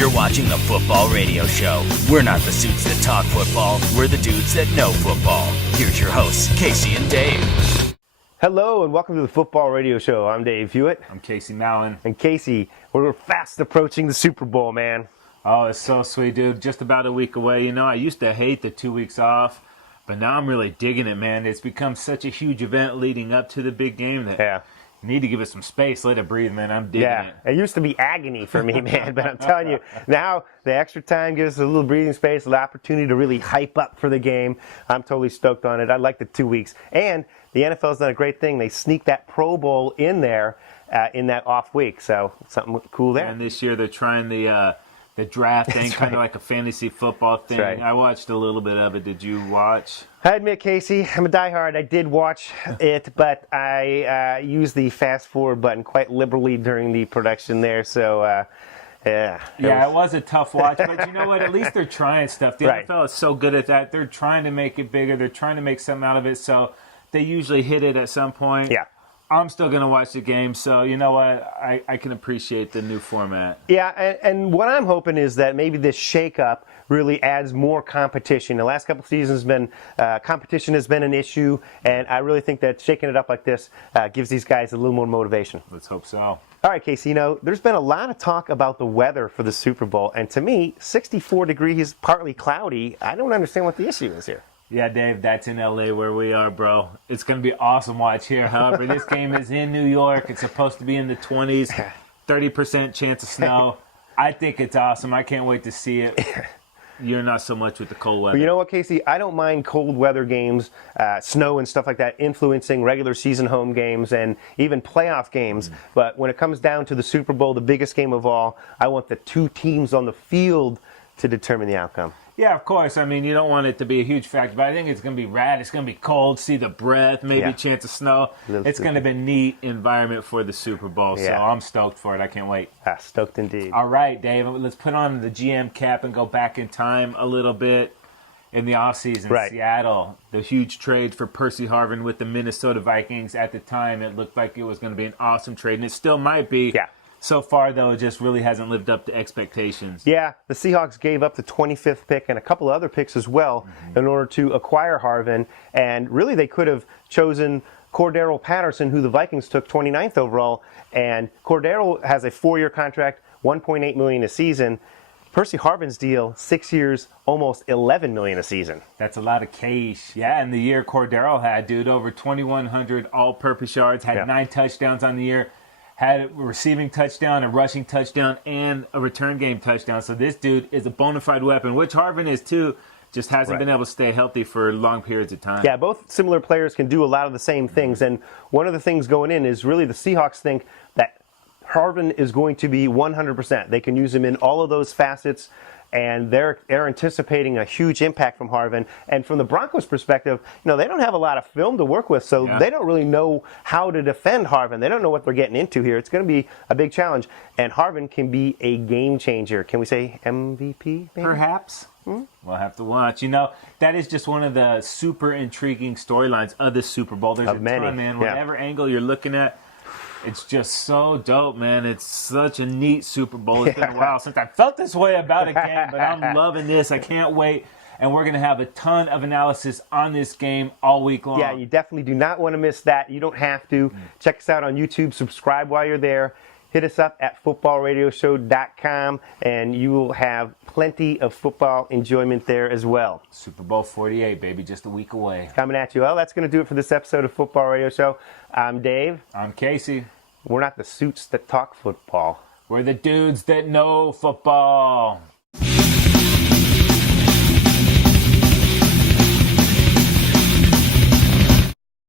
You're watching the Football Radio Show. We're not the suits that talk football. We're the dudes that know football. Here's your hosts, Casey and Dave. Hello and welcome to the Football Radio Show. I'm Dave Hewitt. I'm Casey Mallon. And Casey, we're fast approaching the Super Bowl, man. Oh, it's so sweet, dude. Just about a week away. You know, I used to hate the 2 weeks off, but now I'm really digging it, man. It's become such a huge event leading up to the big game that you need to give it some space. Let it breathe, man. I'm digging it. It used to be agony for me, man, but I'm telling you, now the extra time gives us a little breathing space, an opportunity to really hype up for the game. I'm totally stoked on it. I like the 2 weeks. And the NFL's done a great thing. They sneak that Pro Bowl in there in that off week, so something cool there. And this year they're trying the draft thing, kind of like a fantasy football thing. Right. I watched a little bit of it. Did you watch? I admit, Casey, I'm a diehard. I did watch it, but I used the fast forward button quite liberally during the production there, so it was a tough watch, but you know what? At least they're trying stuff. The NFL is so good at that. They're trying to make it bigger. They're trying to make something out of it, so they usually hit it at some point. Yeah. I'm still going to watch the game, so you know what? I can appreciate the new format. Yeah, and what I'm hoping is that maybe this shakeup really adds more competition. The last couple seasons competition has been an issue, and I really think that shaking it up like this gives these guys a little more motivation. Let's hope so. All right, Casey, you know, there's been a lot of talk about the weather for the Super Bowl, and to me, 64 degrees, partly cloudy, I don't understand what the issue is here. Yeah, Dave, that's in L.A. where we are, bro. It's going to be awesome watch here. However, this game is in New York. It's supposed to be in the 20s, 30% chance of snow. I think it's awesome. I can't wait to see it. You're not so much with the cold weather. Well, you know what, Casey? I don't mind cold weather games, snow and stuff like that, influencing regular season home games and even playoff games. But when it comes down to the Super Bowl, the biggest game of all, I want the two teams on the field to determine the outcome. Yeah, of course. I mean, you don't want it to be a huge factor, but I think it's going to be rad. It's going to be cold, see the breath, maybe chance of snow. It's going to be a neat environment for the Super Bowl, so I'm stoked for it. I can't wait. Stoked indeed. All right, Dave, let's put on the GM cap and go back in time a little bit. In the offseason, Seattle, the huge trade for Percy Harvin with the Minnesota Vikings. At the time, it looked like it was going to be an awesome trade, and it still might be. Yeah. So far, though, it just really hasn't lived up to expectations. Yeah, the Seahawks gave up the 25th pick and a couple of other picks as well in order to acquire Harvin. And really, they could have chosen Cordero Patterson, who the Vikings took 29th overall. And Cordero has a 4-year contract, $1.8 million a season. Percy Harvin's deal, 6 years, almost $11 million a season. That's a lot of cash. Yeah, and the year Cordero had, dude, over 2,100 all-purpose yards, had 9 touchdowns on the year. Had a receiving touchdown, a rushing touchdown, and a return game touchdown. So this dude is a bona fide weapon, which Harvin is too, just hasn't been able to stay healthy for long periods of time. Yeah, both similar players can do a lot of the same things. And one of the things going in is really the Seahawks think that Harvin is going to be 100%. They can use him in all of those facets. And they're anticipating a huge impact from Harvin. And from the Broncos' perspective, you know, they don't have a lot of film to work with, so they don't really know how to defend Harvin. They don't know what they're getting into here. It's going to be a big challenge. And Harvin can be a game changer. Can we say MVP, maybe? Perhaps. We'll have to watch. You know, that is just one of the super intriguing storylines of the Super Bowl. There's a ton, man. Whatever angle you're looking at, it's just so dope, man. It's such a neat Super Bowl. It's been a while since I felt this way about a game, but I'm loving this. I can't wait. And we're going to have a ton of analysis on this game all week long. Yeah, you definitely do not want to miss that. You don't have to. Check us out on YouTube. Subscribe while you're there. Hit us up at footballradioshow.com, and you will have plenty of football enjoyment there as well. Super Bowl 48, baby, just a week away. Coming at you. Well, that's going to do it for this episode of Football Radio Show. I'm Dave. I'm Casey. We're not the suits that talk football. We're the dudes that know football.